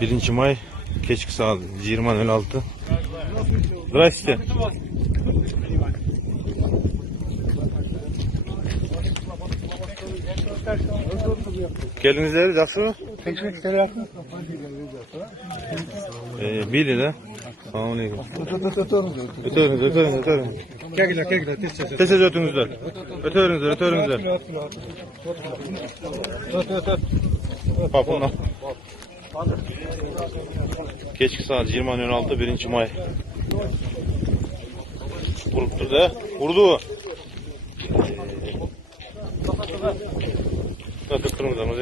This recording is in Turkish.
1 may keçki saat 20:06. Здравствуйте. Geldinizler, yaxşımı? Bili de. Selamun aleyküm. Ötörünüz. Tez ötünüzler. Ötörünüzler. Bak bunlar. Keçki saat 20:06, 1 may. Vuruptur da. Vurdu. Nasıl kırmızı mı?